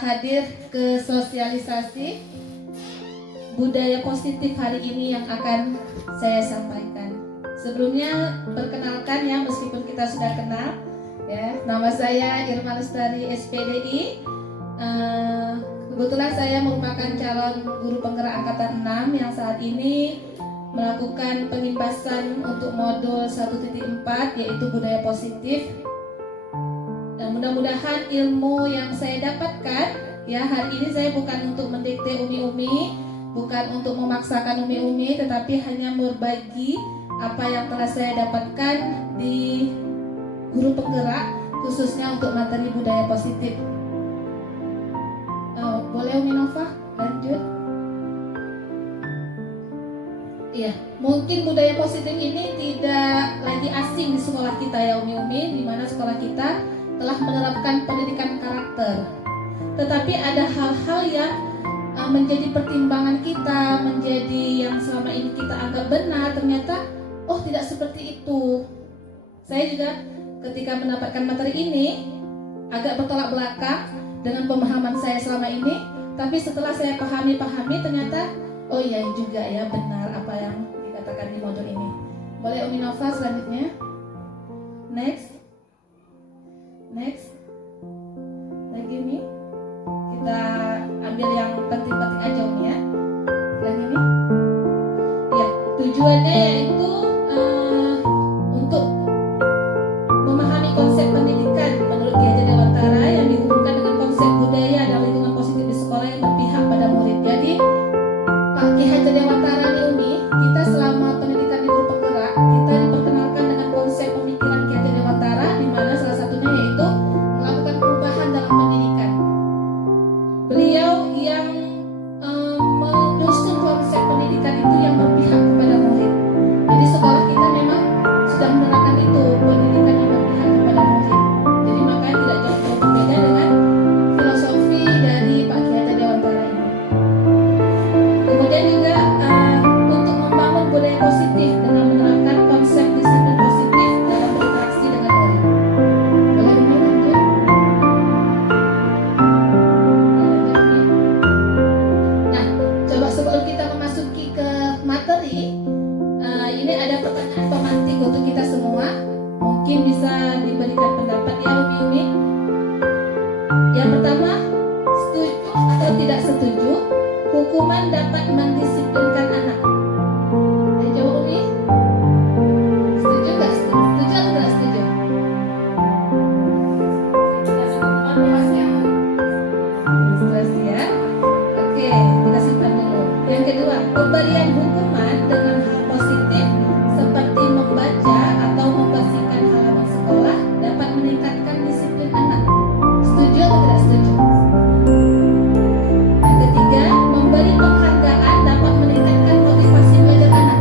hadir ke sosialisasi budaya positif hari ini yang akan saya sampaikan. Sebelumnya perkenalkan ya, meskipun kita sudah kenal ya, nama saya Irma Lestari SPDI. Kebetulan saya merupakan calon guru penggerak angkatan 6 yang saat ini melakukan pengimbasan untuk modul 1.4 yaitu budaya positif. Dan mudah-mudahan ilmu yang saya dapatkan ya, hari ini saya bukan untuk mendikte umi-umi, bukan untuk memaksakan umi-umi, tetapi hanya berbagi apa yang telah saya dapatkan di guru penggerak khususnya untuk materi budaya positif. Boleh Umi Nova lanjut? Iya, mungkin budaya positif ini tidak lagi asing di sekolah kita ya umi-umi, di mana sekolah kita telah menerapkan pendidikan karakter. Tetapi ada hal-hal yang menjadi pertimbangan kita, menjadi yang selama ini kita anggap benar, ternyata oh tidak seperti itu. Saya juga ketika mendapatkan materi ini agak bertolak belakang dengan pemahaman saya selama ini, tapi setelah saya pahami ternyata oh iya juga ya, benar apa yang dikatakan di modul ini. Boleh Umi Nova selanjutnya? Next. Lagi nih, kita ambil yang penting-penting aja Umi ya. Lagi nih. Ya, tujuannya yaitu untuk memahami konsep pendidikan menurut Ki Hajar Dewantara yang dihubungkan dengan konsep budaya dan lingkungan positif di sekolah yang berpihak pada murid. Jadi Pak Ki Hajar Dewantara nih Umi, kita selama pendidikan di guru penggerak kita diperkenalkan dengan konsep pemikiran Ki Hajar Dewantara, di mana salah satunya yaitu melakukan perubahan dalam pendidikan. Beliau yang menyusun konsep pendidikan itu yang berpihak kepada murid. Jadi sekolah kita memang sudah menerapkan itu, pendidikan yang berpihak kepada murid. Jadi makanya tidak jauh berbeda dengan filosofi dari Pak Ki Hajar Dewantara ini. Kemudian juga untuk membangun budaya positif dengan menerapkan konsep disiplin positif dalam berinteraksi dengan murid. Boleh Umi lanjut? Nah, coba sebelum kita memasuki ke materi, ini ada pertanyaan pemantik untuk kita semua. Mungkin bisa diberikan pendapat ya Umi-umi. Yang pertama, setuju atau tidak setuju hukuman dapat mendisiplinkan anak? Ayo jawab Umi. Setuju nggak? Setuju atau tidak setuju? Ilustrasi ya. Oke, kita simpan dulu. Yang kedua, pemberian hukuman dengan hal positif seperti membaca atau membersihkan halaman sekolah dapat meningkatkan disiplin anak. Setuju atau tidak setuju? Yang ketiga, memberi penghargaan dapat meningkatkan motivasi belajar anak.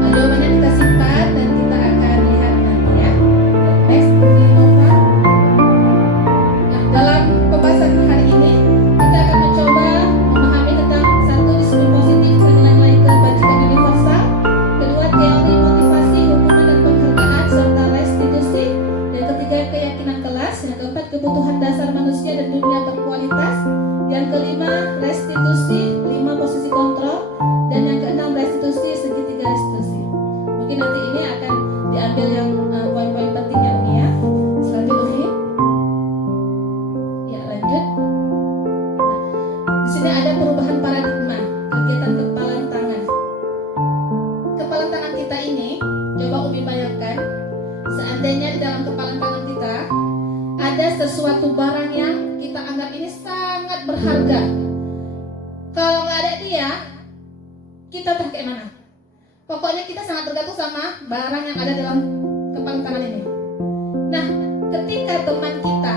Ya, jawabannya kita simpan dan kita akan lihat nanti ya. Next, Umi Nova. Nah, dalam pembahasan hari ini kita akan mencoba memahami tentang satu, disiplin positif dan nilai-nilai kebajikan universal. Kedua, teori motivasi, hukuman dan penghargaan serta restitusi. Yang ketiga, keyakinan kelas. Yang keempat, kebutuhan dasar manusia dan dunia berkualitas. Yang kelima, restitusi, 5 posisi kontrol. Dan yang keenam, restitusi, segitiga restitusi. Mungkin nanti ini akan diambil yang poin-poin pentingnya Umi ya. Selanjutnya Umi. Ya, lanjut. Di sini ada perubahan paradigma kegiatan kepalan tangan. Kepalan tangan kita ini, coba Umi bayangkan, seandainya di dalam kepalan tangan kita ada sesuatu barang yang kita anggap ini sangat berharga. Kalau nggak ada dia, kita pakai mana? Pokoknya kita sangat tergantung sama barang yang ada dalam kepalan tangan ini. Nah, ketika teman kita,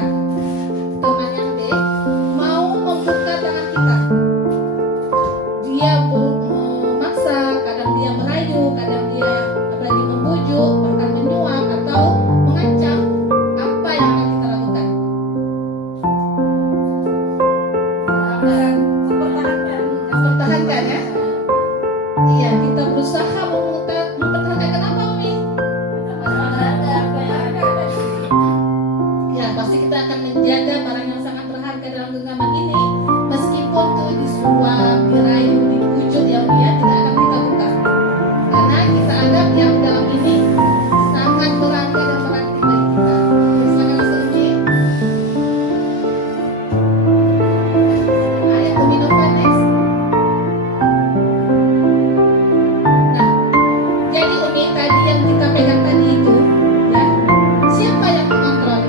teman yang B, mau membuka tangan kita, dia memaksa, kadang dia merayu, kadang dia apalagi membujuk, bahkan menyuap atau mengancam, apa yang akan kita lakukan? Mempertahankan ya. Iya, kita berusaha mempertahankan. Kenapa Umi? Ya, pasti menjaga barang yang sangat berharga dalam genggaman ini, meskipun tuh disuap, dirayu, dibujuk ya Umi ya, tidak akan kita buka. Karena kita anggap yang dalam ini sangat berharga dan berarti bagi kita. Silakan Mas Umi. Ayo Umi Nova next. Nah, jadi Umi tadi yang kita pegang tadi itu, ya, siapa yang mengontrol?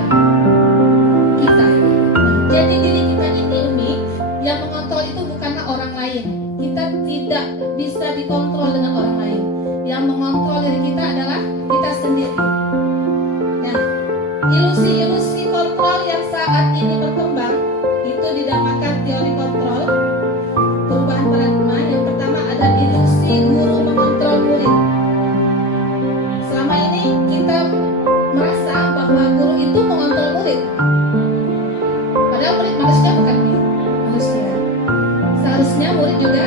Kita. Nah, jadi diri kita ini Umi, yang mengontrol itu bukanlah orang lain. Kita tidak bisa dikontrol dengan orang lain. Yang mengontrol diri kita adalah kita sendiri. Nah, ilusi-ilusi kontrol yang saat ini berkembang itu dinamakan teori kontrol, perubahan paradigma. Yang pertama ada ilusi guru mengontrol murid. Selama ini kita merasa bahwa guru itu mengontrol murid, padahal murid manusia bukan manusia. Seharusnya murid juga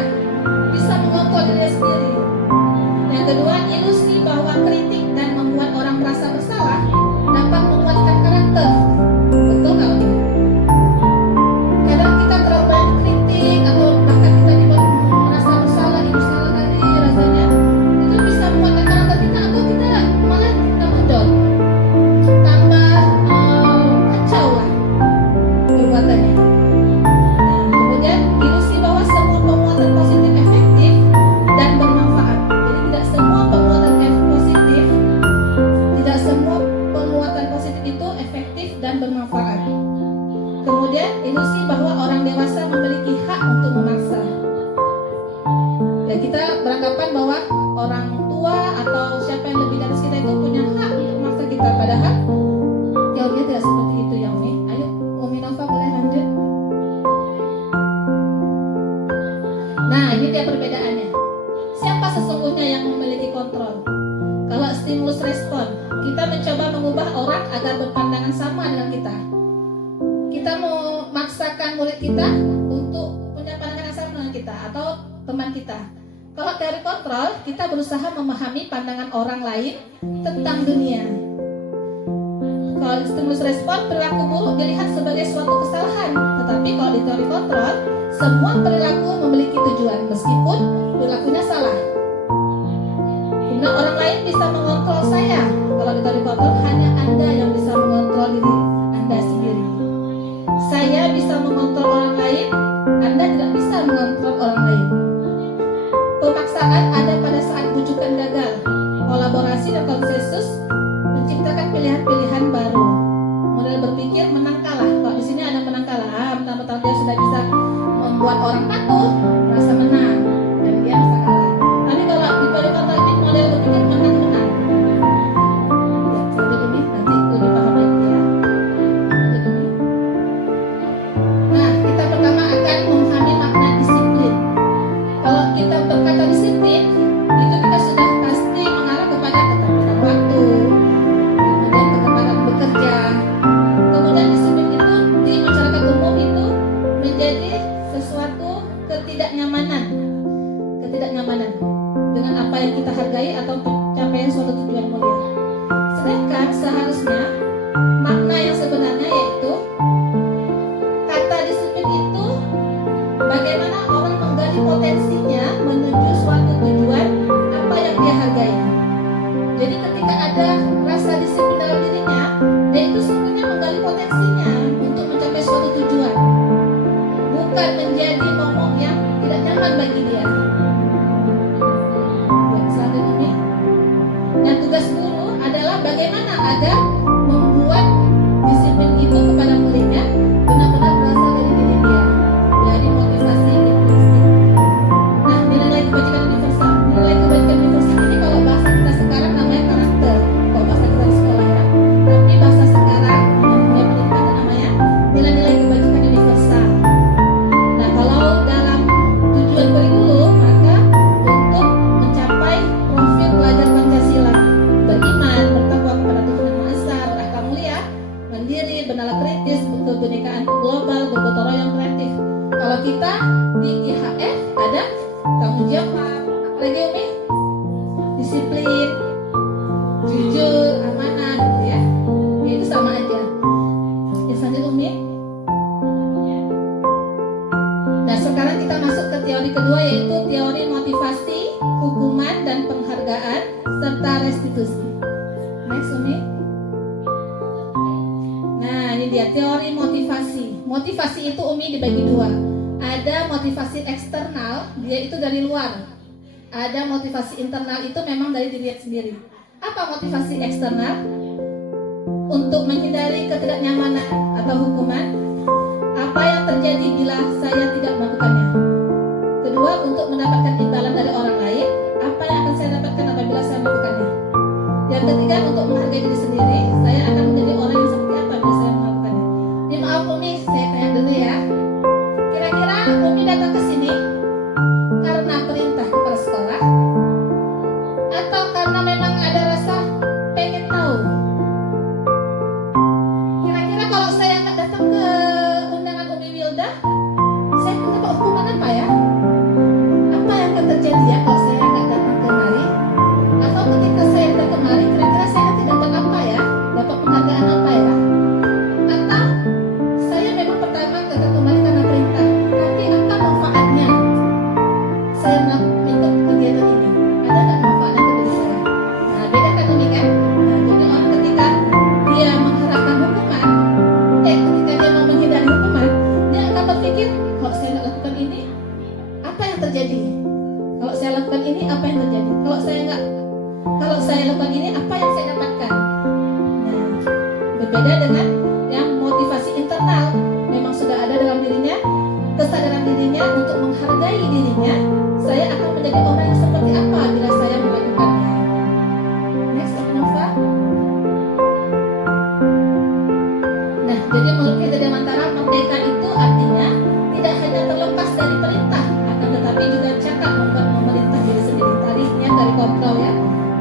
bisa mengontrol diri sendiri. Yang kedua, ilusi bahwa kritik dan membuat orang merasa bersalah dapat menguatkan karakter. Betul nggak Umi? Kadang kita terlalu banyak kritik atau bahkan kita dibuat merasa bersalah, ibu salah tadi rasanya, itu bisa menguatkan karakter kita atau kita malah tambah down, tambah kacau lah perbuatannya. Nah, kemudian ilusi bahwa semua penguatan positif efektif dan bermanfaat. Jadi tidak semua penguatan positif, tidak semua penguatan positif itu efektif dan bermanfaat. Kemudian ilusi bahwa orang dewasa memiliki hak untuk memaksa. Dan kita beranggapan bahwa orang tua atau siapa yang lebih dari kita itu punya hak untuk memaksa kita. Padahal teorinya tidak seperti itu ya Umi. Ayo Umi Nova boleh lanjut. Nah, ini dia perbedaannya. Siapa sesungguhnya yang memiliki kontrol? Kalau stimulus respon, kita mencoba mengubah orang agar berpandangan sama dengan kita. Kita mau maksakan murid kita untuk punya pandangan yang sama dengan kita atau teman kita. Kalau teori kontrol, kita berusaha memahami pandangan orang lain tentang dunia. Kalau stimulus respon, perilaku buruk dilihat sebagai suatu kesalahan. Tetapi kalau di teori kontrol, semua perilaku memiliki tujuan meskipun perilakunya salah. Kemudian orang lain bisa mengontrol saya. Kalau di teori kontrol, hanya Anda yang bisa mengontrol diri Anda sendiri. Saya bisa mengontrol orang lain, Anda tidak bisa mengontrol orang lain. Pemaksaan ada pada saat bujukan gagal. Kolaborasi dan konsensus menciptakan pilihan-pilihan baru. Model berpikir menang kalah. Kalau di sini ada menang kalah, mentang-mentang dia sudah bisa membuat orang patuh, merasa menang dan dia bisa kalah. Tapi kalau di teori kontrol ini model berpikir menang-menang. Ya, selanjutnya ini nanti lebih paham lagi ya. Nah, kita pertama akan memahami makna disiplin. Kalau kita berkata disiplin, itu kita sudah pasti mengarah kepada ketertiban waktu, kemudian ketepatan bekerja. Kemudian disiplin itu di masyarakat umum itu menjadi sesuatu ketidaknyamanan dengan apa yang kita hargai atau pencapaian suatu tujuan mulia. Sedangkan seharusnya makna yang sebenarnya yaitu kata disiplin itu bagaimana orang menggali potensinya menuju suatu tujuan apa yang dia hargai. Jadi ketika ada rasa disiplin dalam dirinya, dia itu sebenarnya menggali potensinya untuk mencapai suatu tujuan, bukan menjadi momok yang tidak nyaman bagi dia. Selanjutnya, dan tugas guru adalah bagaimana agar membuat disiplin itu kepada muridnya benar-benar berasal dari diri dia, dari motivasi intrinsik. Nah, nilai kebajikan universal. Nilai kebajikan universal ini kalau bahasa kita sekarang namanya karakter. Kalau bahasa kita di sekolah ya. Tapi bahasa sekarang yang punya pendidikan namanya nilai-nilai kebajikan universal. Nah, kalau dalam tujuan kurikulum maka untuk mencapai profil pelajar Pancasila, beriman, bertakwa kepada Tuhan Yang Maha Esa, berakhlak mulia, mandiri, bernalar kritis, kebinekaan global, bergotong royong kreatif. Kalau kita di IHF ada tanggung jawab, apalagi Umi? Disiplin, jujur, amanah gitu ya. Ya itu sama aja. Ya selanjutnya Umi. teori kedua yaitu teori motivasi, hukuman dan penghargaan serta restitusi. Next, Umi. Nah, ini dia teori motivasi. Motivasi itu Umi dibagi dua. Ada motivasi eksternal, dia itu dari luar. Ada motivasi internal, itu memang dari diri sendiri. Apa motivasi eksternal? Untuk menghindari ketidaknyamanan atau hukuman. Apa yang terjadi bila saya tidak melakukannya? Kedua, untuk mendapatkan imbalan dari orang lain. Apa yang akan saya dapatkan apabila saya melakukannya? Yang ketiga, untuk menghargai diri sendiri. Saya akan menjadi orang yang seperti apa bila saya melakukannya? Ini maaf Umi, saya tanya dulu ya. Kira-kira Umi datang ke sini karena perintah kepala sekolah atau karena memang ada rasa pengen tahu? Kira-kira kalau saya nggak datang ke undangan Umi Wilda, saya akan dapat hukuman apa ya? Apa yang akan terjadi ya kalau saya nggak datang kemari? Atau ketika saya datang kemari, kira-kira saya nanti dapat apa ya? Dapat penghargaan apa ya? Atau saya memang pertama datang kemari karena perintah, tapi apa manfaatnya saya melakukan kegiatan ini? Ada nggak manfaatnya untuk diri saya? Nah, beda kan Umi kan? Nah, jadi orang ketika dia mengharapkan hukuman, ketika dia mau menghindari hukuman, dia akan berpikir, kalau saya nggak lakukan ini, apa yang terjadi? Kalau saya lakukan ini, apa yang terjadi? Kalau saya lakukan ini, apa yang saya dapatkan? Nah, berbeda dengan yang motivasi internal, memang sudah ada dalam dirinya, kesadaran dirinya untuk menghargai dirinya. Saya akan menjadi orang yang seperti apa bila saya melakukannya. Next, Nova. Nah, jadi menurut kita Demantara, merdeka itu artinya tidak hanya terlepas dari perintah, akan tetapi juga cakap membuat memerintah diri sendiri. Tariknya dari kontrol ya,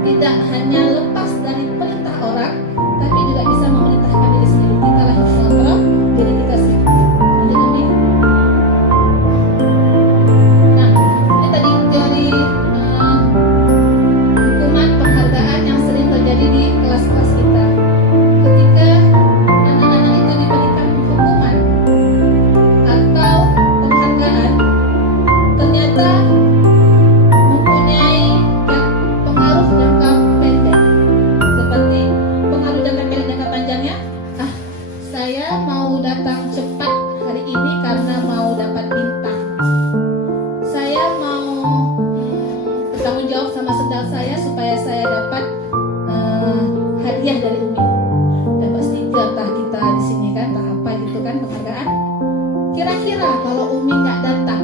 tidak hanya lepas dari perintah orang, tapi juga bisa memerintahkan diri sendiri. Kita lah yang mengontrol diri kita sendiri. Lanjut Umi. Nah, ini tadi teori hukuman penghargaan yang sering terjadi di kelas-kelas kita. Ketika anak-anak itu diberikan hukuman atau penghargaan, ternyata mempunyai pengaruh jangka pendek. Seperti pengaruh jangka pendek, jangka panjangnya, saya mau datang cepat hari ini karena mau dapat bintang. Saya mau bertanggung jawab sama sendal saya supaya saya dapat hadiah dari Umi. Dapat stiker tah kita di sini kan, tah apa gitu kan penghargaan. Kira-kira kalau Umi nggak datang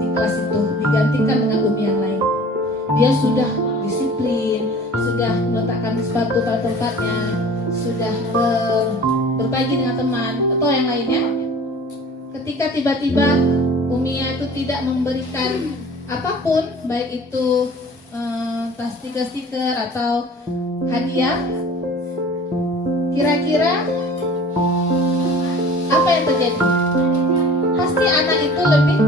di kelas itu, digantikan dengan Umi yang lain, dia sudah disiplin, sudah meletakkan sepatu pada tempatnya, sudah berbagi dengan teman atau yang lainnya. Ketika tiba-tiba Umia itu tidak memberikan apapun, baik itu stiker-stiker atau hadiah, kira-kira apa yang terjadi? Pasti anak itu lebih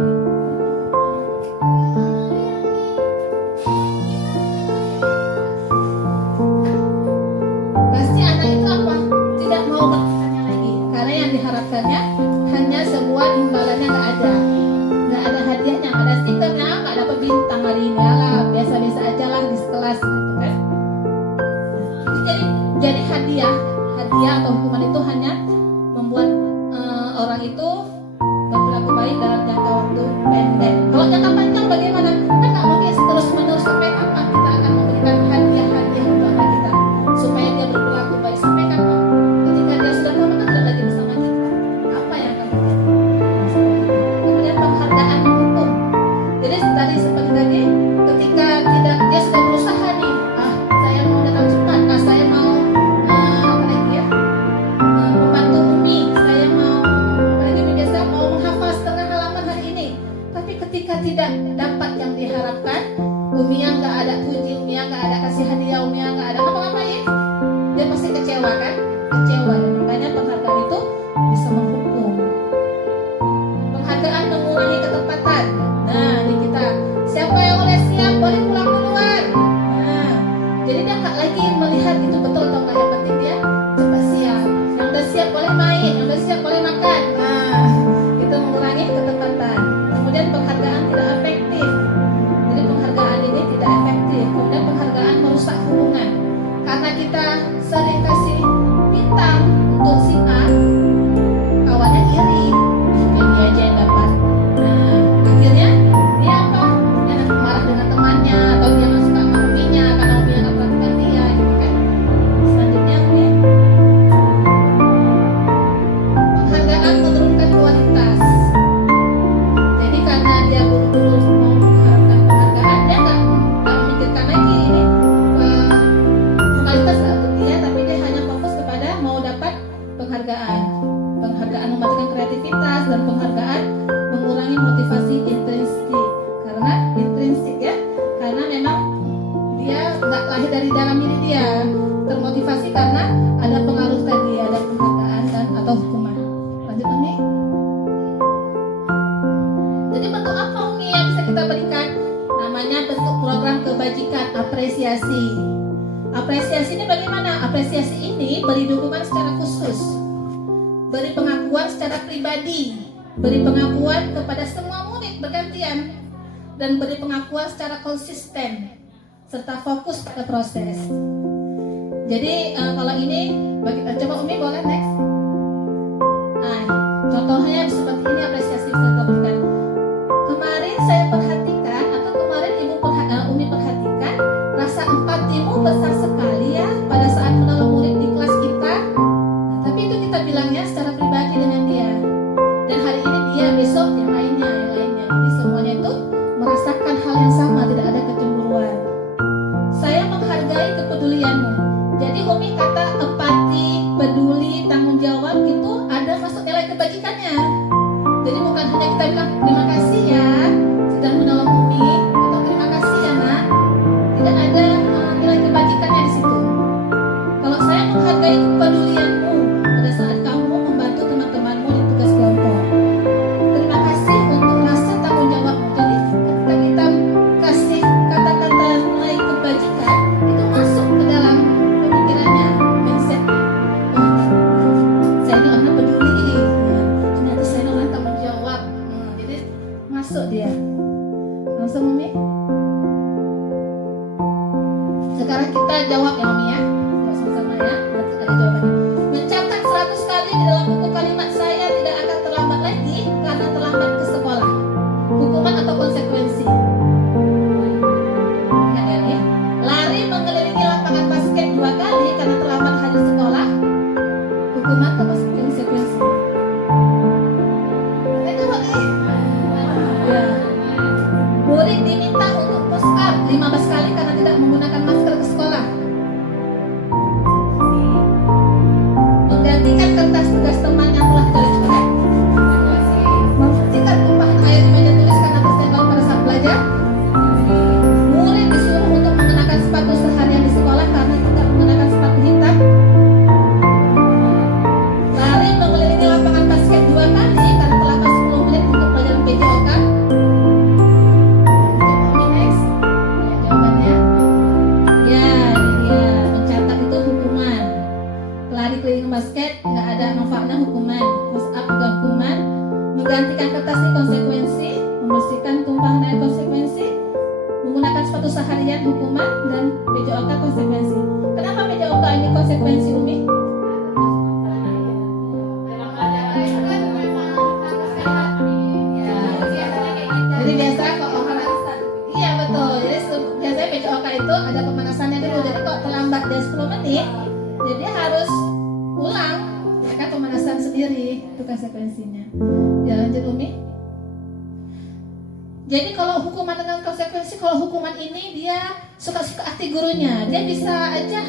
apa? Tidak mau melakukannya lagi, karena yang diharapkannya hanya sebuah imbalannya nggak ada hadiahnya, nggak ada stikernya, nggak dapat bintang hari ini lah, biasa-biasa aja lah di kelas gitu kan. Jadi hadiah atau hukuman itu hanya membuat orang itu berperilaku baik dalam jangka waktu pendek. Kalau jangka panjang bagaimana? Kan nggak mungkin terus-menerus. Sampai kapan kita akan memberikan hadiah untuk anak kita supaya dia berperilaku baik? Sampai kapan? Ketika dia sudah lama kan tidak lagi bersama kita, apa yang akan terjadi? Kemudian penghargaan yang hukum. Jadi tadi seperti tadi, ketika tidak dia sudah berusaha nih, saya mau datang cepat, saya mau apa lagi ya, membantu Umi, saya mau apa lagi biasa kualitas. Jadi karena dia buru-buru mau mengharapkan penghargaan, dia nggak memikirkan lagi ini kualitas untuk dia, tapi dia hanya fokus kepada mau dapat penghargaan. Penghargaan mematikan kreativitas dan penghargaan mengurangi motivasi intrinsik. Karena intrinsik ya, karena memang dia nggak lahir dari dalam diri dia, termotivasi karena ada pengaruh tadi, ada penghargaan dan atau hukuman. Lanjut Umi. Jadi bentuk apa Umi yang bisa kita berikan? Namanya bentuk program kebajikan, apresiasi. Apresiasi ini bagaimana? Apresiasi ini beri dukungan secara khusus, beri pengakuan secara pribadi, beri pengakuan kepada semua murid bergantian, dan beri pengakuan secara konsisten serta fokus pada proses. Jadi kalau ini coba Umi boleh next. Nah, contohnya seperti ini apresiasi bisa kita berikan. Kemarin saya perhatikan atau kemarin Umi perhatikan rasa empatimu besar sekali ya pada saat menolong murid di kelas kita. Nah, tapi itu kita bilangnya secara pribadi dengan dia. Dan hari ini dia, besok yang lainnya. Jadi semuanya itu merasakan hal yang sama, tidak ada kecemburuan. Saya menghargai kepedulianmu. Jadi Umi kata empati, peduli, tanggung jawab itu ada masuk nilai kebajikannya. Jadi bukan hanya kita bilang terima kasih ya sudah menolong Umi atau terima kasih ya Nak. Tidak ada nilai kebajikannya di situ. Kalau saya menghargai kepedulianmu pada saat kamu membantu teman-temanmu di tugas kelompok. Terima kasih untuk rasa tanggung jawabmu. Jadi ketika kita kasih kata-kata nilai kebajikan itu masuk ke dalam pemikirannya, mindsetnya. Saya ini orang peduli, ternyata saya ini orang tanggung jawab. Jadi masuk dia. Langsung Umi. Sekarang kita jawab ya Umi ya. Jawab sama-sama ya. Nanti ada jawabannya. Mencatat 100 kali di dalam buku kalimat saya tidak akan terlambat lagi karena terlambat ke sekolah. Hukuman atau konsekuensi? Ingat ya nih. Lari mengelilingi lapangan basket 2 kali karena terlambat hari sekolah. Hukuman atau konsekuensi? Jawab nih. Ya. Murid diminta untuk push up 15 kali karena tidak menggunakan masker ke sekolah. Menggantikan kertas tugas teman yang telah jelek-jelek. Menghentikan tumpahan air di meja tulis karena tersenggol pada saat belajar. Murid disuruh untuk mengenakan sepatu seharian di sekolah karena tidak mengenakan sepatu hitam. Lari mengelilingi lapangan basket 2 kali karena terlambat 10 menit untuk pelajaran PJOK. Jawabannya ya, mencatat itu hukuman. Lari keliling basket nggak ada manfaatnya, hukuman. Push up juga hukuman. Menggantikan kertas ini konsekuensi. Membersihkan tumpahan air konsekuensi. Menggunakan sepatu seharian hukuman. Dan PJOK konsekuensi. Kenapa PJOK ini konsekuensi Umi? Jadi biasa kalau orang iya betul. Jadi biasanya PJOK itu ada pemanasannya dulu. Jadi kok terlambat dia 10 menit, jadi dia harus ulang ya kan, pemanasan sendiri. Itu konsekuensinya. Ya lanjut Umi. Jadi kalau hukuman dengan konsekuensi, kalau hukuman ini dia suka-suka hati gurunya, dia bisa aja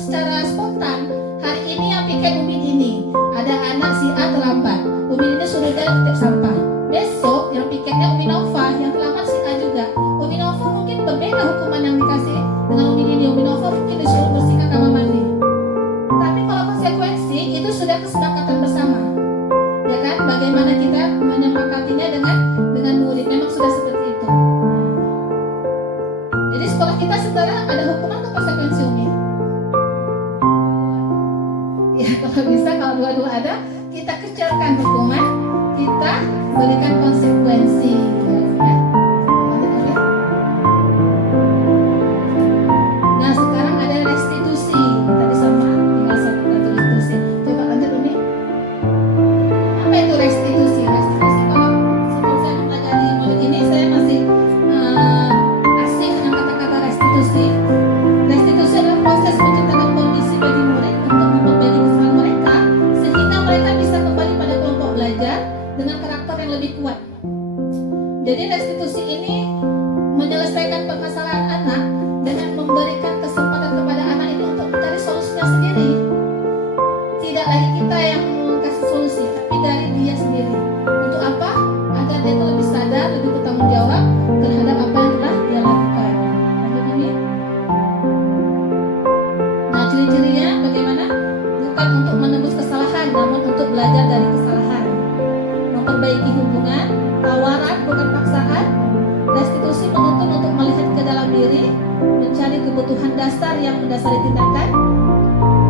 secara spontan. Hari ini yang piket Umi ini, ada anak si A terlambat, Umi ini suruh dia ketik sampah. Besok yang piketnya Umi Nova, yang terlambat si A juga. Umi Nova mungkin berbeda hukuman yang dikasih dengan Umi ini. Umi Nova mungkin disuruh bersihkan kamar mandi. Tapi kalau konsekuensi itu sudah kesepakatan bersama, ya kan? Bagaimana kita menyepakatinya dengan murid, memang sudah seperti itu. Jadi sekolah kita sebenarnya ada hukuman atau konsekuensi Umi? Ya kalau bisa, kalau dua-dua ada, kita kecilkan hukuman, kita berikan konsekuensi. Ya. Nah sekarang ada restitusi. Tadi sama tinggal satu restitusi. Coba lanjut Umi. Apa itu restitusi? Restitusi kalau sebelum saya mempelajari modul ini saya masih asing dengan kata-kata restitusi. Restitusi adalah proses menciptakan kondisi bagi murid untuk memperbaiki kesalahan mereka sehingga mereka bisa kembali pada kelompok belajar kuat. Jadi restitusi ini menyelesaikan permasalahan anak dengan memberikan kesempatan kepada anak itu untuk mencari solusinya sendiri. Tidak lagi kita yang kasih solusi, tapi dari dia sendiri. Untuk apa? Agar dia itu lebih sadar, lebih bertanggung jawab terhadap apa yang telah dia lakukan. Nah, ciri-cirinya bagaimana? Bukan untuk menebus kesalahan, namun untuk belajar dari kesalahan. Memperbaiki hubungan, tawaran bukan paksaan. Restitusi menuntut untuk melihat ke dalam diri, mencari kebutuhan dasar yang mendasari tindakan.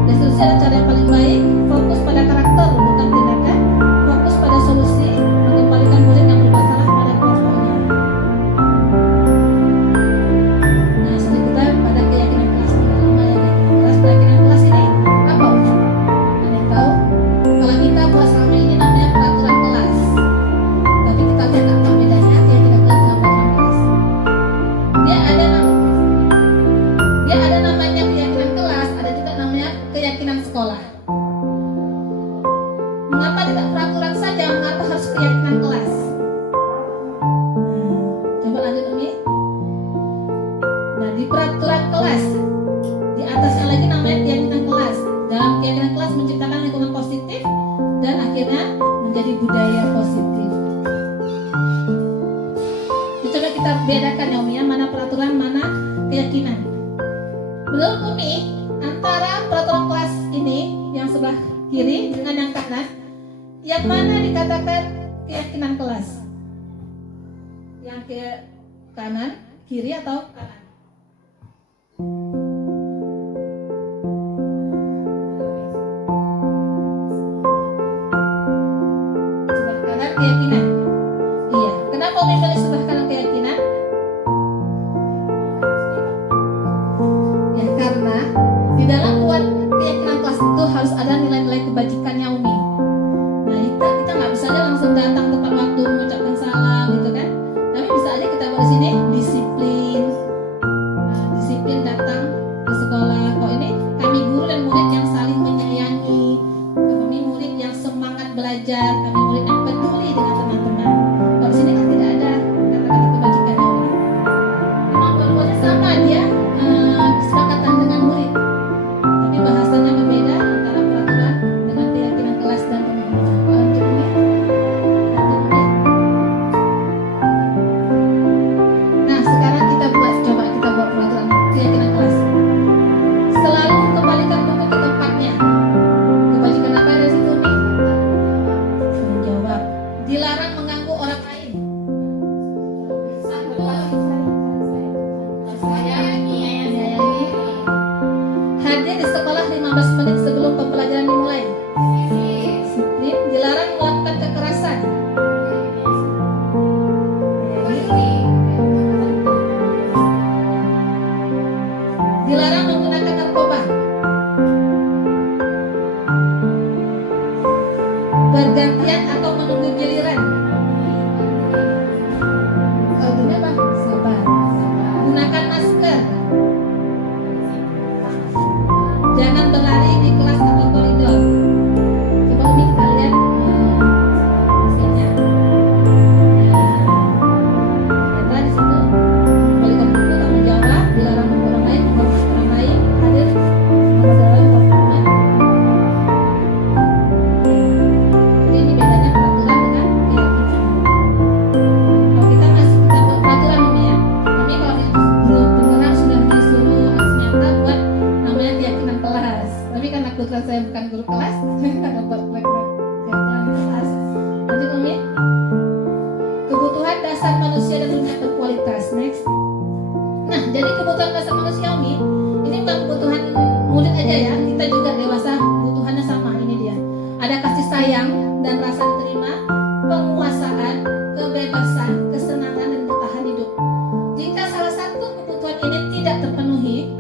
Restitusi adalah cara yang paling baik, fokus pada karakter bukan tindakan, fokus pada solusi, mengembalikan murid yang bermasalah pada kelompoknya. Nah, selanjutnya kita pada keyakinan kelas. Keyakinan kelas ini apa? Ada yang tahu? Kalau kita buat selama ini namanya peraturan kelas, tapi kita lihat apa bedanya keyakinan kelas dengan peraturan kelas. Dia ada namanya keyakinan kelas, ada juga namanya keyakinan sekolah. Mengapa tidak peraturan saja? Mengapa harus keyakinan kelas? Coba lanjut Umi. Nah, di peraturan kelas, di atasnya lagi namanya keyakinan kelas. Dalam keyakinan kelas menciptakan lingkungan positif dan akhirnya menjadi budaya positif. Coba kita bedakan ya Umi ya, mana peraturan, mana keyakinan. Menurut Umi, antara peraturan kelas ini yang sebelah kiri dengan yang kanan, yang mana dikatakan keyakinan kelas? Yang ke kanan, kiri atau kanan? Sebelah kanan keyakinan. Iya, kenapa Umi pilih sebelah kanan keyakinan? Ya karena di dalam buat keyakinan kelas itu harus ada nilai-nilai kebajikannya Umi. Nah kita nggak bisa aja langsung datang tepat waktu mengucapkan salam gitu kan. Tapi bisa aja kita buat di sini disiplin, disiplin datang ke sekolah. Kok ini kami guru dan murid yang saling menyayangi, kami murid yang semangat belajar, kami murid yang peduli dengan teman-teman. Kalau di sini kan tidak ada kata-kata kebajikannya. Memang dua-duanya sama dia kesepakatan dengan murid. Tapi bahasanya berbeda antara peraturan dengan keyakinan kelas dan pemahaman. Lanjut Umi. Nah, sekarang kita coba buat peraturan keyakinan kelas. Selalu kembalikan buku ke tempatnya. Kebajikan apa dari situ Umi? Menjawab. Dilarang mengganggu orang lain. Hadir di sekolah 15 menit sebelum pembelajaran dimulai. Disiplin. Dilarang melakukan kekerasan. Dilarang menggunakan narkoba. Bergantian atau menunggu giliran. Artinya apa? Sabar. Gunakan masker. Jangan berlari di kelas atau koridor. Coba Umi kita lihat hasilnya. Ternyata di situ kembalikan buku, tanggung jawab, dilarang mengganggu orang lain, menghormati orang lain, hadir pada dalam pertemuan. Jadi ini bedanya peraturan dengan keyakinan. Kalau kita buat peraturan Umi ya. Kami kalau beneran sudah disuruh aksi nyata buat namanya keyakinan kelas. Tapi karena kebetulan saya bukan guru kelas, karena buat keyakinan kelas. Lanjut Umi. Kebutuhan dasar manusia dan dunia berkualitas. Next. Nah, jadi kebutuhan dasar manusia Umi, ini bukan kebutuhan murid aja ya. Kita juga dewasa kebutuhannya sama. Ini dia. Ada kasih sayang dan rasa diterima, penguasaan, kebebasan, kesenangan dan bertahan hidup. Jika salah satu kebutuhan ini tidak terpenuhi,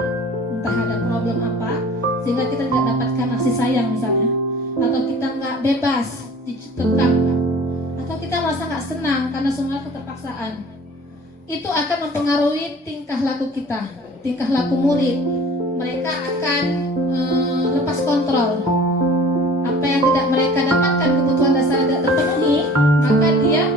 entah ada problem apa, sehingga kita tidak dapatkan kasih sayang misalnya, atau kita nggak bebas dicekam, atau kita merasa nggak senang karena semua keterpaksaan, itu akan mempengaruhi tingkah laku kita, tingkah laku murid. Mereka akan lepas kontrol. Apa yang tidak mereka dapatkan, kebutuhan dasar tidak terpenuhi, maka dia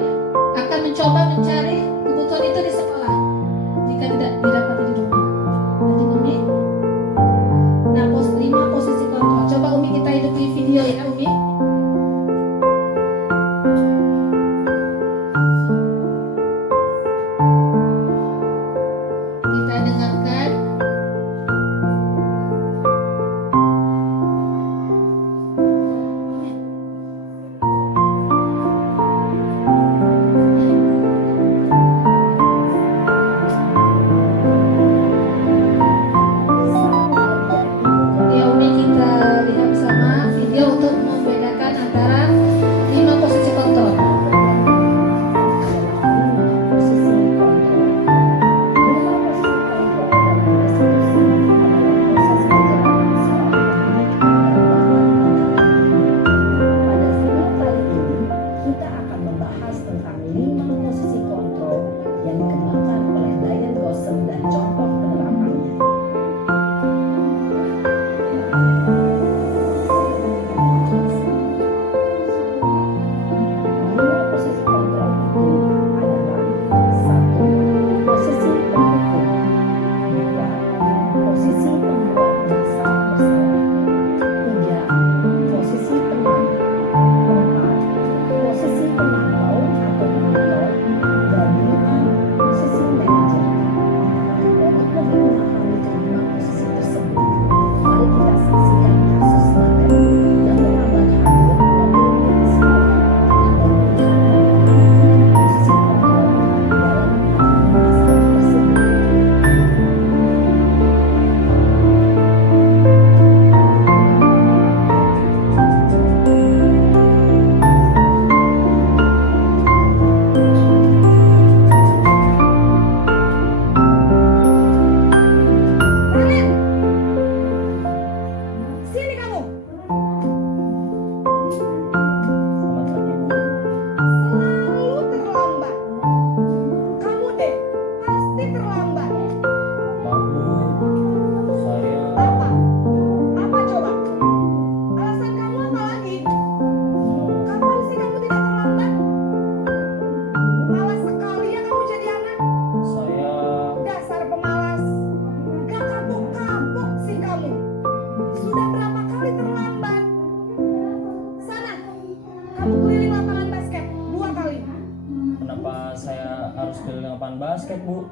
harus ke lapangan basket, Bu.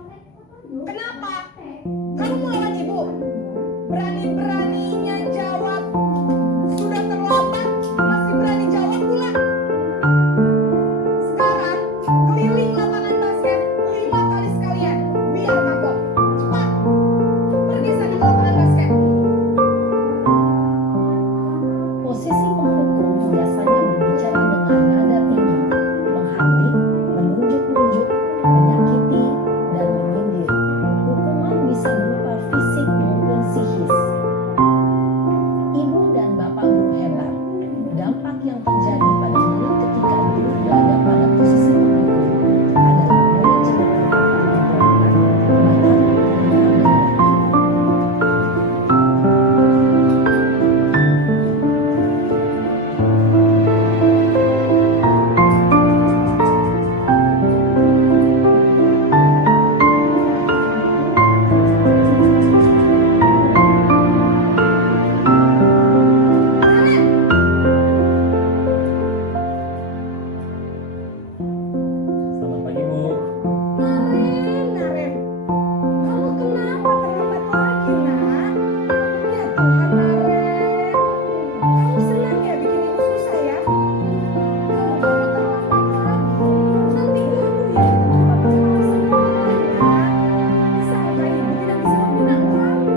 Kenapa? Kamu mau lawan ibu? Berani-beraninya jawab. Sudah terlambat, masih berani jawab pula. Sekarang keliling lapangan basket 5 kali sekalian. Biar kapok. Cepat. Pergi sana ke lapangan basket. Posisi penghukum biasanya berbicara dengan nada tinggi, menghardik, menunjuk-nunjuk, menyakiti, dan menyindir. Hukuman bisa berupa fisik maupun psikis. Ibu dan bapak guru hebat. Dampak yang terjadi pada murid ketika guru berada pada posisi penghukum adalah murid cenderung akan memberontak, bahkan mengambil dana. Selamat pagi, Bu. Naren, kamu kenapa terlambat lagi, nak? Ya Tuhan, Naren. Kamu senang ya bikin ibu susah ya? Kamu kalau terlambat lagi, nanti ibu yang terlambat sama sekolah, nak. Disangka ibu tidak bisa membina kamu.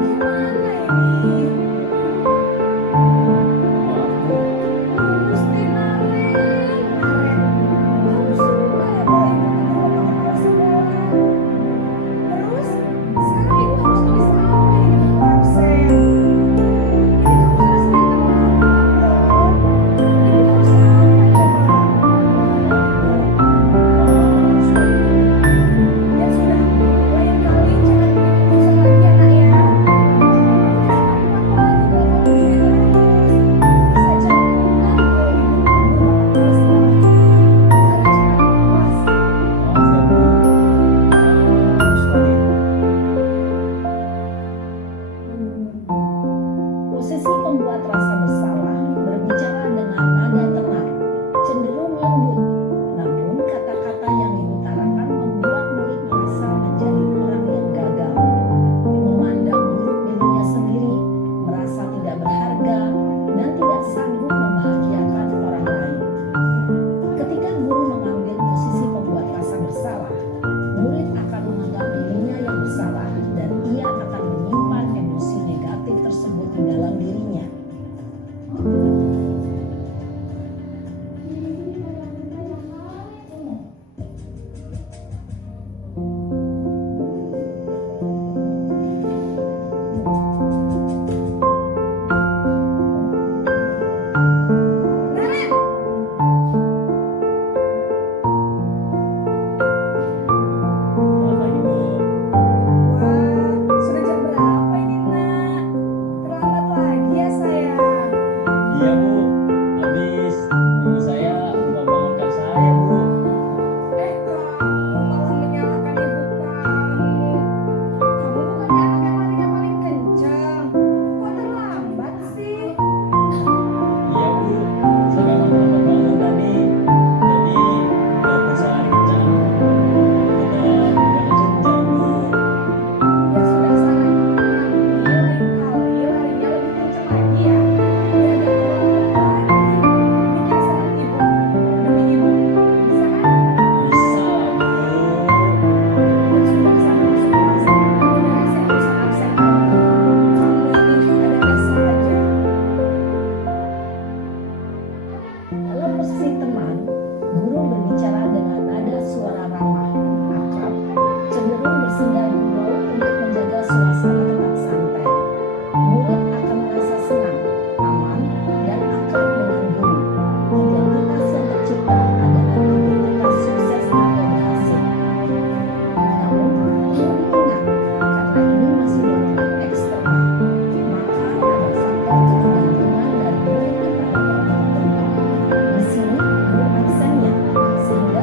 Gimana ini? Maaf, Bu. Mesti Naren. Kamu suka ya kalau ibu terlupa kepala sekolah. Terus sekarang ibu harus tulis apa ini di buku absen? Ini kamu sudah sering terlambat loh. Ibu harus apa coba? Maaf sekali. Ya sudah, lain kali jangan bikin susah lagi ya, nak ya. Ibu tidak akan apa-apa lagi kalau kamu begini terus. Bisa jantungan kalau ibu tegur bapak kepala sekolah. Sana cepat ke kelas. Maaf ya, Bu. Maaf sekali. Posisi pembuat rasa bersalah berbicara dengan nada tenang, cenderung lembut, namun kata-kata yang diutarakan membuat murid merasa menjadi orang yang gagal, memandang buruk dirinya sendiri, merasa tidak berharga, dan tidak sanggup membahagiakan orang lain. Ketika guru mengambil posisi pembuat rasa bersalah, murid akan menganggap dirinya yang bersalah dan ia akan menyimpan emosi negatif tersebut di dalam dirinya. Naren, Selamat pagi, Bu. wah, sudah jam berapa ini, nak? Terlambat lagi ya, sayang. Iya, Bu. Habis ibu saya lupa bangunkan saya, Bu. Kamu malah menyalahkan ibu kamu. Kamu bukannya anak yang larinya paling kencang. Kok terlambat sih? Iya, Bu. Saya memang terlambat bangun tadi. Jadi, walaupun saya lari kencang, tetap nggak kencang, Bu. Ya sudah sana. Nanti lain kali larinya lebih kencang lagi ya. Biar gak terlambat lagi. Bikin senang ibu. Demi ibu. Bisa kan? Bisa, Bu. Ya sudah sana masuk kelas. Udah saya usah absen kamu. Kamu ini ada-ada saja. Dalam posisi teman, guru berbicara dengan nada suara ramah, akrab, cenderung bersenda gurau untuk menjaga suasana tempat santai. Murid akan merasa senang, aman, dan akrab dengan guru. Identitas yang tercipta adalah identitas sukses atau berhasil. Namun, perlu diingat, karena ini masih dorongan eksternal, maka ada faktor ketergantungan dari murid kepada orang tertentu. Di sini guru absennya, sehingga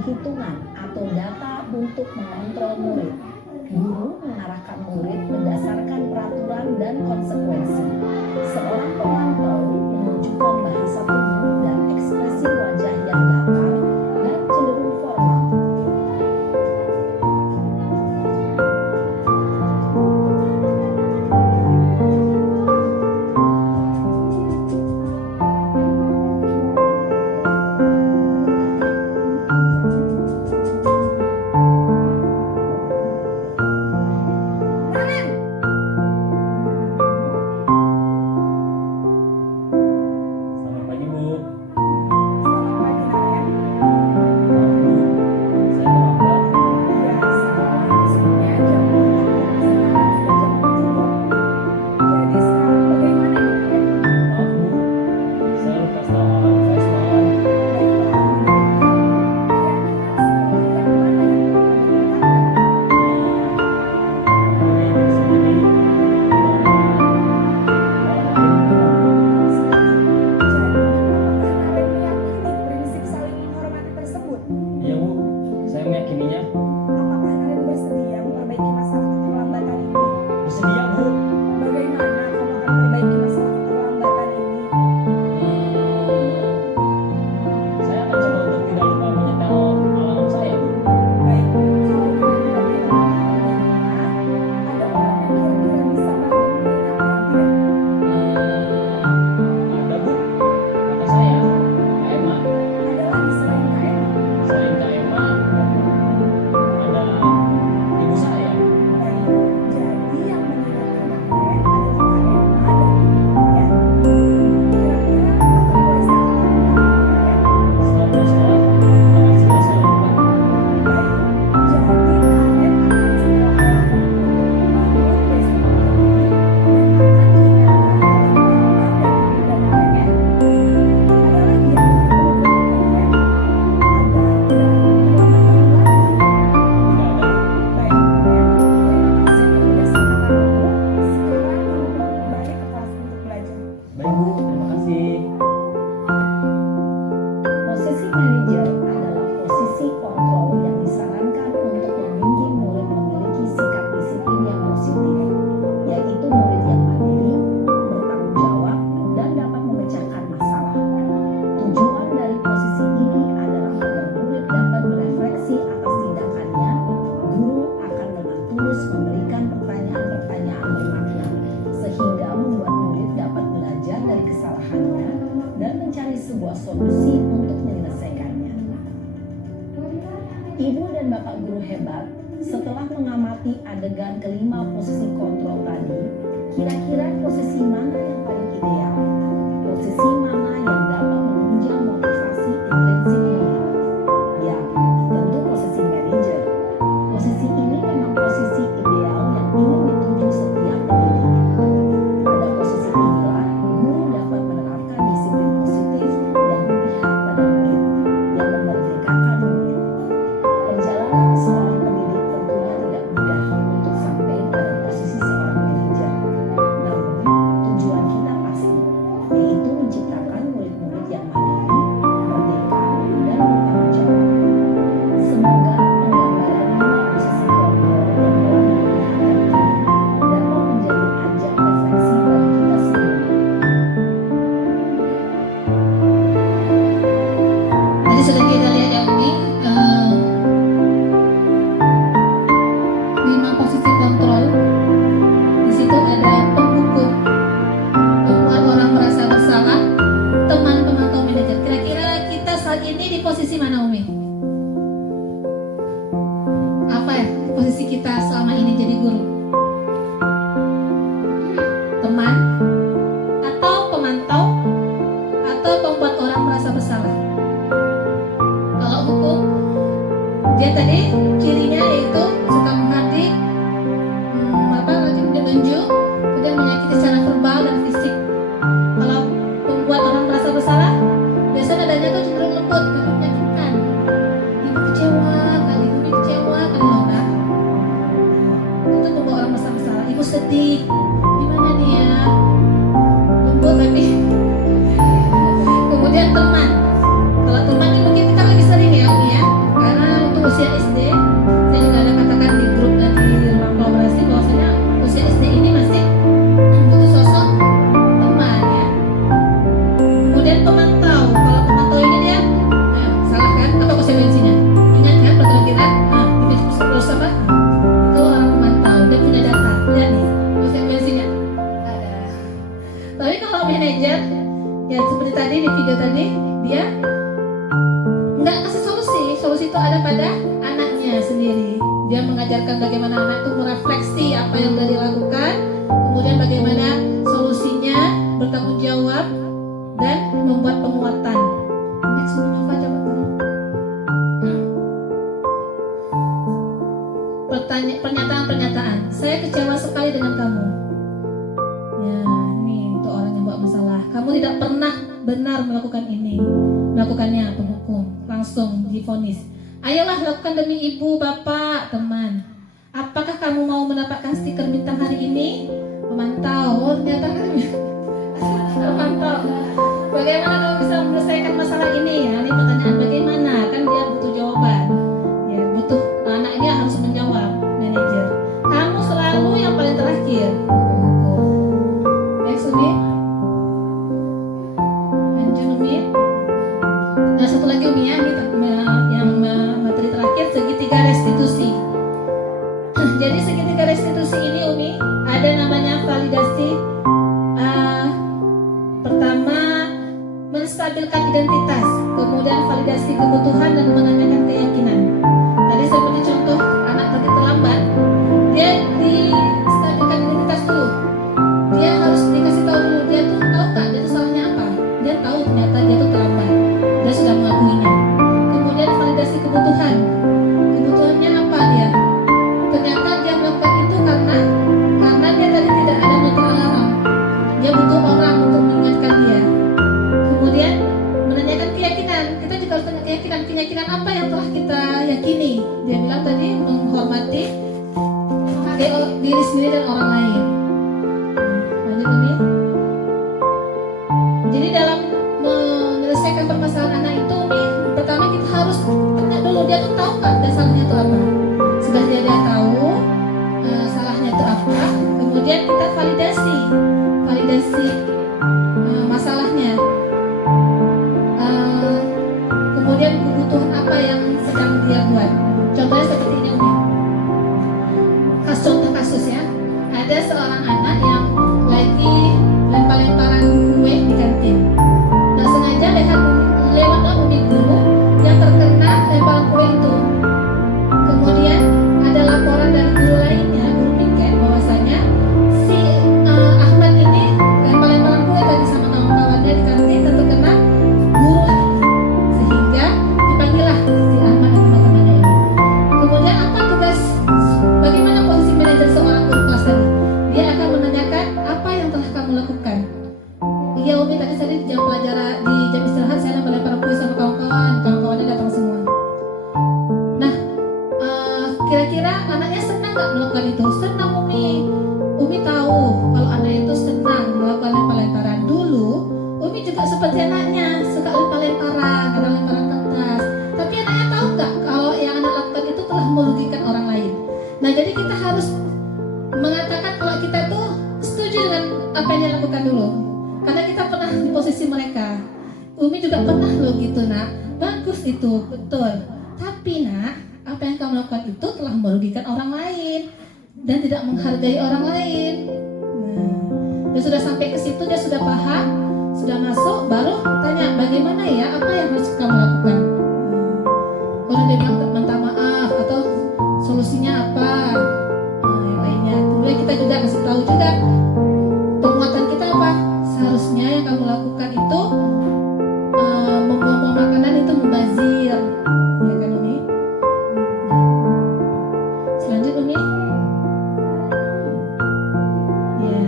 penghitungan atau data untuk mengontrol murid. Guru mengarahkan murid berdasarkan peraturan dan konsekuensi. Seorang pemantau menunjukkan bahasa tubuh dan ekspresi wajah yang datar dan cenderung formal. Selamat pagi, Bu. Selamat pagi, Naren. Maaf, Bu. Saya terlambat. Iya, sekarang sebelumnya jam 7. Sekarang sudah jam 7 kok. Jadi sekarang bagaimana nih, Naren? Maaf, Bu. Saya lupa setelah saya semalam. Baiklah, menurut kamu, kira-kira sekolah yang mana yang paling menyenangkan? Jadi, apakah Naren meyakini prinsip saling menghormati tersebut? Iya, Bu. Saya meyakininya. Apakah Naren bersedia memperbaiki masalah keterlambatan ini? Bersedia, Bu. Bagaimana kamu akan memperbaiki masalah keterlambatan ini? Saya akan coba untuk tidak lupa menyetel alarm saya, Bu. Baik, kalau Naren tidak punya ada orang yang kira-kira bisa bantu mengingatkan tidak? Ada, Bu. Kakak saya, Kak Emma. Ada lagi selain Kak Emma? Selain Kak Emma, ada ibu saya. Baik, jadi yang mengingatkan Naren adalah Kak Emma dan ibumu ya. Kira-kira kamu mulai sekarang Naren? Setelah pulang sekolah, akan segera saya lakukan. Baik, jadi Naren akan segera melakukan untuk bangun besok pagi dan akan diingatkan oleh Bapak dan Ibu dan Naren ya. Ada lagi yang ingin kamu lakukan Naren? Agar tidak terlambat bangun lagi. Tidak ada. Baik, Naren. Terima kasih kebersamaan kamu. Sekarang kamu kembali ke kelas untuk belajar. Baik, Bu. Terima kasih. Posisi manajer adalah posisi kontrol yang disarankan untuk membimbing murid memiliki sikap disiplin yang positif, yaitu murid yang mandiri, bertanggung jawab, dan dapat memecahkan masalah. Tujuan dari posisi ini adalah agar murid dapat berefleksi atas tindakannya. Guru akan dengan tulus memberikan pertanyaan-pertanyaan bermakna, sehingga membuat murid dapat belajar dari kesalahannya dan mencari sebuah solusi untuk menyelesaikannya. Ibu dan bapak guru hebat, setelah mengamati adegan kelima posisi kontrol tadi, kira-kira posisi mana yang paling ideal? Posisi mana yang dapat menunjang motivasi intrinsik murid? Ya, tentu posisi manajer. Posisi ini memang posisi ideal yang ingin dituju setiap pendidik. Pada posisi inilah, guru dapat menerapkan disiplin positif yang berpihak pada murid, yang memerdekakan murid. Perjalanan seorang pendidik tentunya tidak mudah untuk sampai pada posisi seorang manajer. Namun, tujuan kita pasti, yaitu menciptakan murid-murid yang mandiri, merdeka, dan bertanggung jawab. Semoga penggambaran 5 posisi kontrol yang telah diperlihatkan ini dapat menjadi ajang refleksi bagi kita semua. Jadi sudah kita lihat ya Umi, 5 posisi kontrol. Di situ ada penghukum, membuat orang merasa bersalah, teman, pemantau, manajer. Kira-kira kita saat ini di posisi mana Umi? Apa ya posisi kita selama ini jadi guru? Teman, atau pemantau, atau pembuat orang merasa bersalah? Kalau hukum, dia tadi cirinya yaitu suka menghardik, menunjuk, kemudian menyakiti secara verbal dan fisik. Kalau membuat orang merasa bersalah, biasanya nadanya tuh cenderung lembut, tapi menyakitkan. Ibu kecewa, kali ibu kecewa, kali lona. Itu membuat orang merasa bersalah. Ibu sedih, gimana nih ya? Lembut tapi. Kemudian teman. Kalau teman ini mungkin kita lebih sering ya Umi ya, karena itu ada pada anaknya sendiri. Dia mengajarkan bagaimana anak itu merefleksi apa yang sudah dilakukan, kemudian bagaimana solusinya, bertanggung jawab, dan membuat penguatan. Next, Nova, coba tolong. Pernyataan-pernyataan. Saya kecewa sekali dengan kamu. Ya, ini untuk orang yang buat masalah. Kamu tidak pernah benar melakukan ini. Melakukannya penghukum, langsung divonis. Ayolah lakukan demi ibu, bapak, teman. Apakah kamu mau mendapatkan stiker bintang hari ini? Memantau. Oh, ternyata kan memantau. Bagaimana kamu bisa menyelesaikan masalah ini? Ya, ini pertanyaan bagaimana? Kan dia butuh jawaban. Ya, butuh anak ini harus menjawab. Manajer. Kamu selalu yang paling terakhir. Next, Umi. Lanjut, Umi. Nah, satu lagi, Umi, ya. Ini yang materi terakhir, segitiga restitusi. Jadi segitiga restitusi ini, Umi, ada namanya validasi. Pertama, menstabilkan identitas, kemudian validasi kebutuhan dan menanyakan keyakinan. Tadi seperti contoh anak tadi terlambat, dia distabilkan identitas dulu. Dia harus dikasih tahu dulu, dia tuh tahu nggak dia tuh salahnya apa. Dia tahu ternyata dia tuh terlambat, dia sudah mengakuinya. Kemudian validasi kebutuhan, kebutuhannya apa dia? Ternyata dia melakukan itu karena dia tadi tidak ada motor alarm. Dia butuh orang untuk mengingatkan dia. Kemudian menanyakan keyakinan. Kita juga harus tanya keyakinan. Keyakinan apa yang telah kita yakini? Dia bilang tadi menghargai diri sendiri dan orang lain. Lanjut, Umi. Jadi dalam menyelesaikan permasalahan anak itu, Umi, pertama kita harus tanya dulu dia tuh tahu nggak dasarnya itu apa. Sudah dia tahu salahnya itu apa, kemudian kita validasi masalahnya. Kemudian kebutuhan apa yang sedang dia buat. Contohnya seperti ini, Umi. Contoh kasus ya, ada seorang anak yang lagi lempar-lemparan kue di kantin. Nggak sengaja lewatlah Umi guru yang terkena lemparan kue itu. Kemudian ada laporan dari guru lainnya, guru piket, bahwasanya si Ahmad ini lempar-lemparan kue tadi sama kawan-kawannya di kantin terkena guru, sehingga dipanggillah si Ahmad dan teman-temannya ini. Kemudian apa tugas? Bagaimana posisi manajer seorang guru kelas tadi? Dia akan menanyakan apa yang telah kamu lakukan. Iya, Umi, tadi di jam pelajaran, di jam istirahat saya lempar-lempar kue sama kawan-kawannya datang semua. Nah, kira-kira anaknya senang nggak melakukan itu? Senang, Umi. Umi tahu kalau anaknya itu senang melakukan lempar-lemparan. Dulu Umi juga seperti anaknya, suka lempar-lemparan, ada lemparan kertas. Tapi anaknya tahu nggak kalau yang anak lakukan itu telah merugikan orang lain. Nah, jadi kita harus mengatakan kalau kita tuh setuju dengan apa yang dia lakukan dulu, karena kita pernah di posisi mereka. Umi juga pernah loh gitu, nak. Bagus itu, betul. Tapi, nak, apa yang kamu lakukan itu telah merugikan orang lain dan tidak menghargai orang lain. Nah, dia sudah sampai ke situ, dia sudah paham, sudah masuk, baru tanya bagaimana ya, apa yang harus kamu lakukan. Kalau dia bilang minta maaf atau solusinya apa, yang lainnya. Kemudian kita juga kasih tahu juga penguatan kita apa. Seharusnya yang kamu lakukan itu membuang makanan itu mubazir, ya kan, Umi? Selanjutnya, Umi. Ya.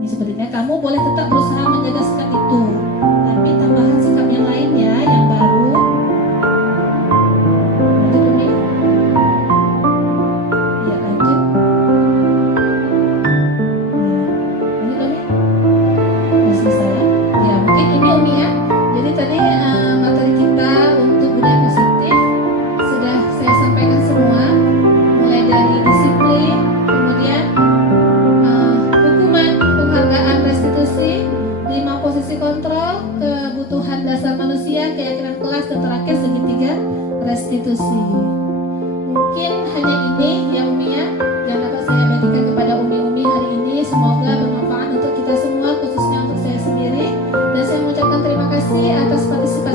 Ini sepertinya kamu boleh tetap berusaha menjaga sikap itu, tapi tambahan sikap yang lain ya, yang baru. Lanjut, Umi. Ya, lanjut. Ya. Lanjut, Umi. Udah selesai ya? Ya, mungkin ini, Umi, ya. Jadi tadi materi kita untuk budaya positif sudah saya sampaikan semua, mulai dari disiplin, kemudian hukuman, penghargaan, restitusi, 5 posisi kontrol, kebutuhan dasar manusia, keyakinan kelas, dan terakhir segitiga restitusi. Mungkin hanya ini yang Umi ya, yang dapat saya bagikan kepada Umi-Umi hari ini. Semoga bermanfaat untuk kita semua, khususnya untuk saya sendiri. Dan saya mengucapkan terima kasih atas partisipasi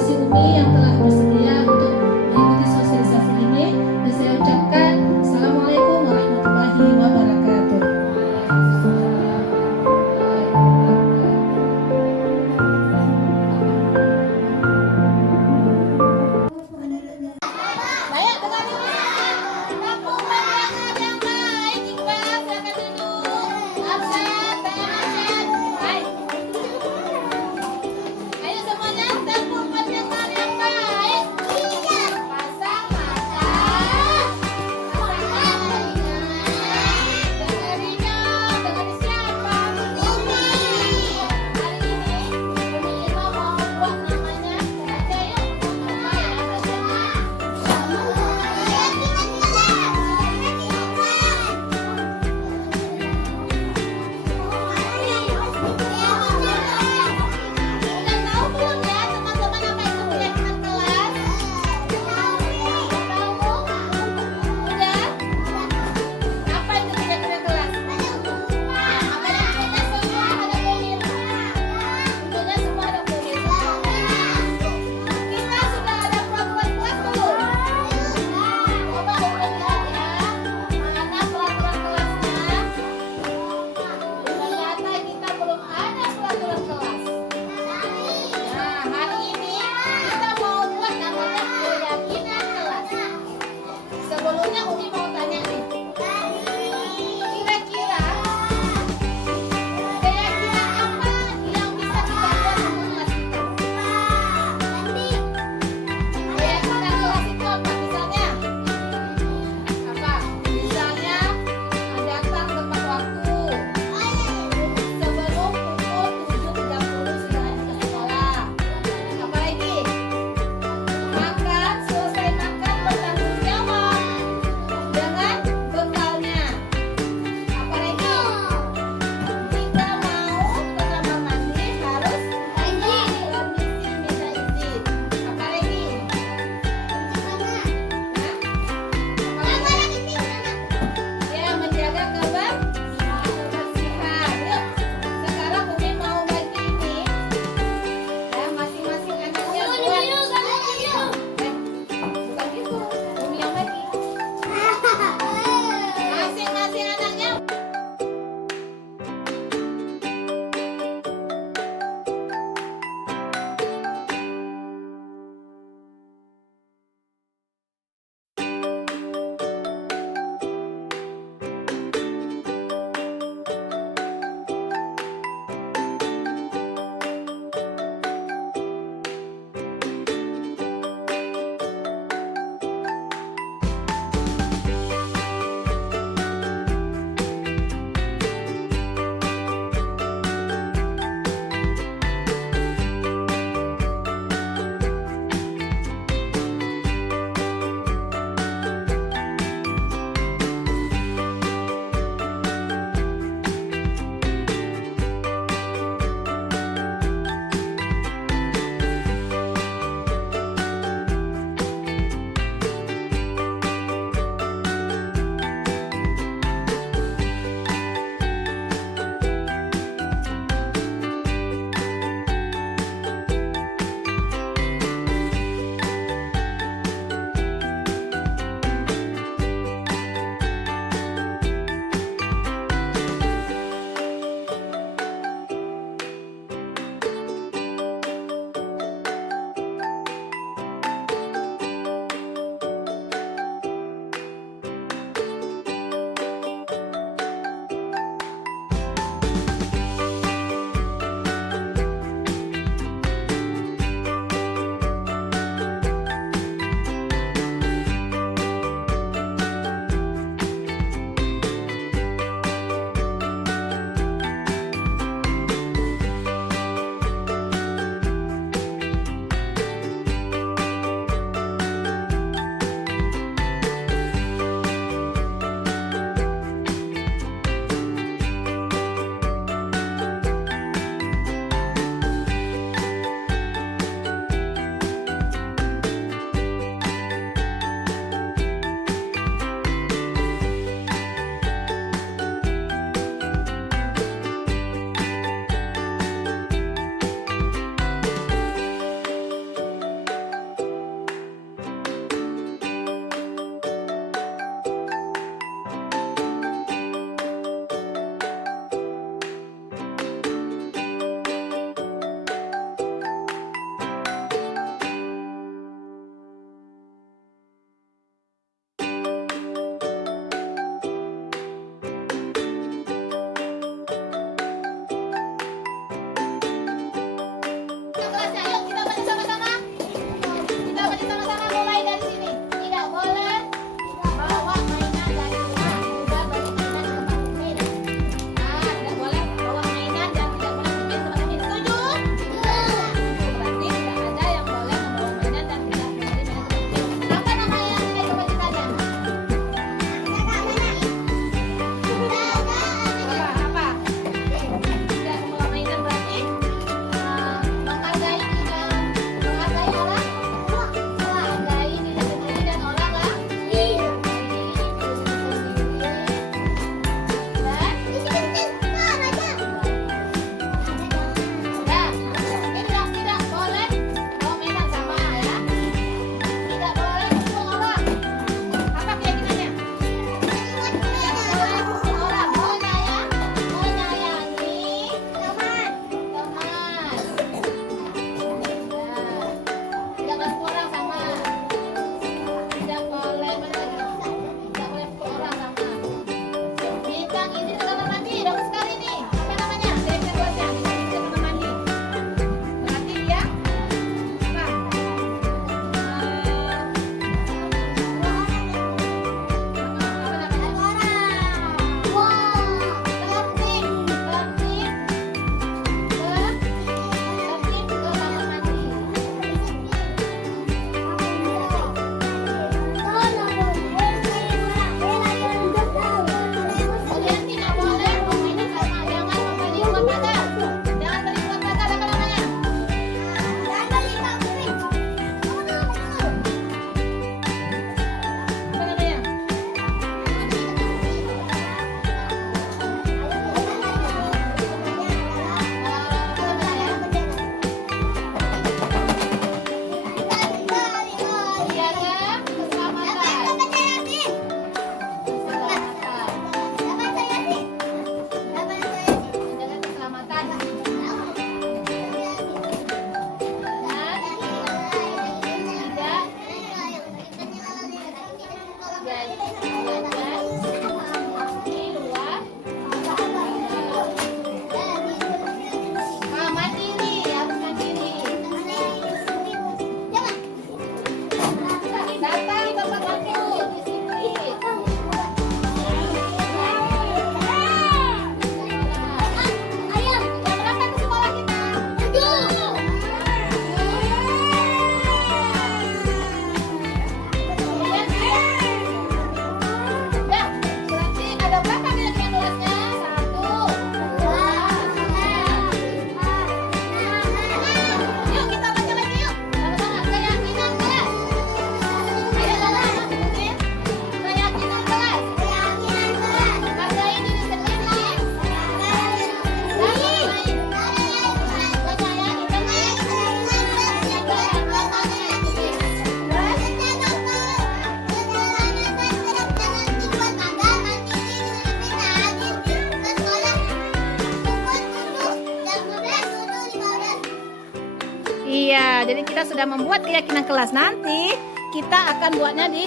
jadi kita sudah membuat keyakinan kelas. Nanti kita akan buatnya di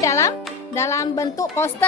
dalam bentuk poster.